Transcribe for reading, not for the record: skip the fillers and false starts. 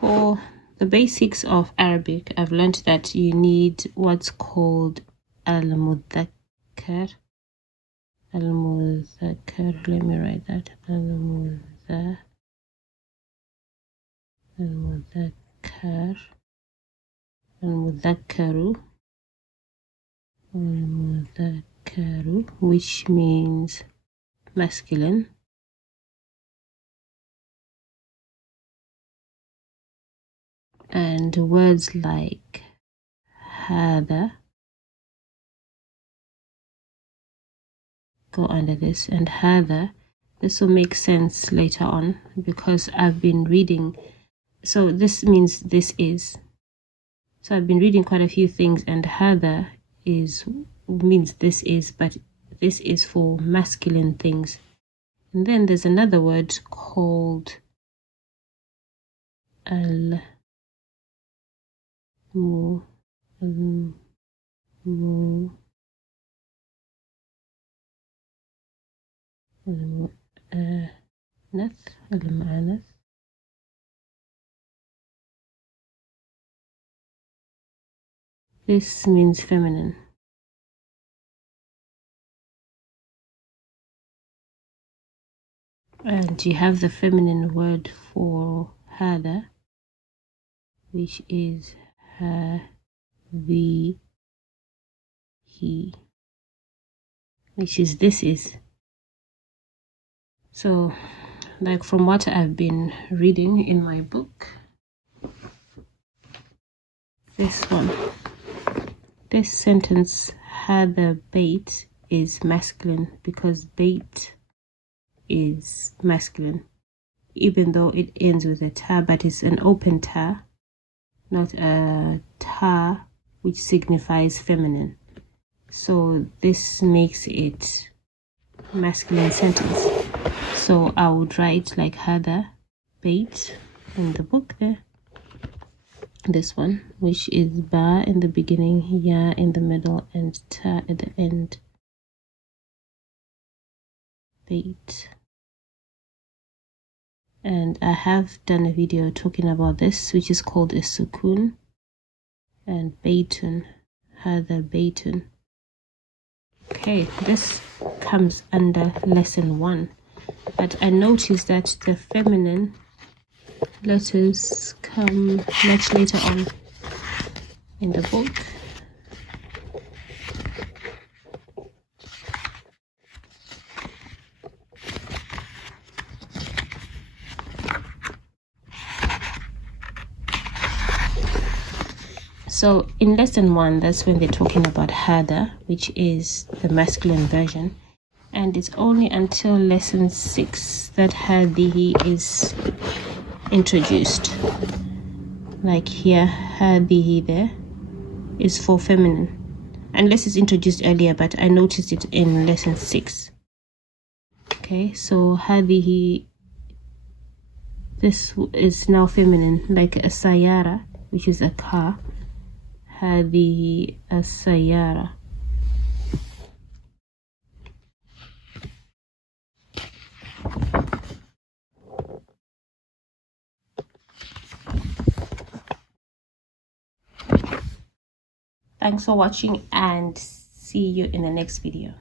For the basics of Arabic, I've learned that you need what's called al-mudhakkar. Al-mudhakkar, let me write that. Al-mudhakkar. Al-mudhakkar. Al-mudhakkaru. Al-mudhakkaru, which means masculine. And words like hada go under this, and hada, this will make sense later on because I've been reading. So this means this is. So I've been reading quite a few things, and hada means this is, but this is for masculine things. And then there's another word called المؤنث. This means feminine. And you have the feminine word for hada, which is he, which is this is. So, like from what I've been reading in my book, this sentence, hada bait, is masculine because bait is masculine, even though it ends with a ta, but it's an open ta, not a ta which signifies feminine. So this makes it masculine sentence. So I would write like hada bait in the book there, this one, which is ba in the beginning, ya in the middle, and ta at the end. Bait. And I have done a video talking about this, which is called a sukun and baitun, hada baitun. Okay, this comes under lesson 1, but I noticed that the feminine letters come much later on in the book. So in lesson 1, that's when they're talking about hada, which is the masculine version. And it's only until lesson 6 that hadihi is introduced. Like here, hadihi there is for feminine. Unless it's introduced earlier, but I noticed it in lesson 6. Okay, so hadihi, this is now feminine, like a sayara, which is a car. هذه السيارة. Thanks for watching and see you in the next video.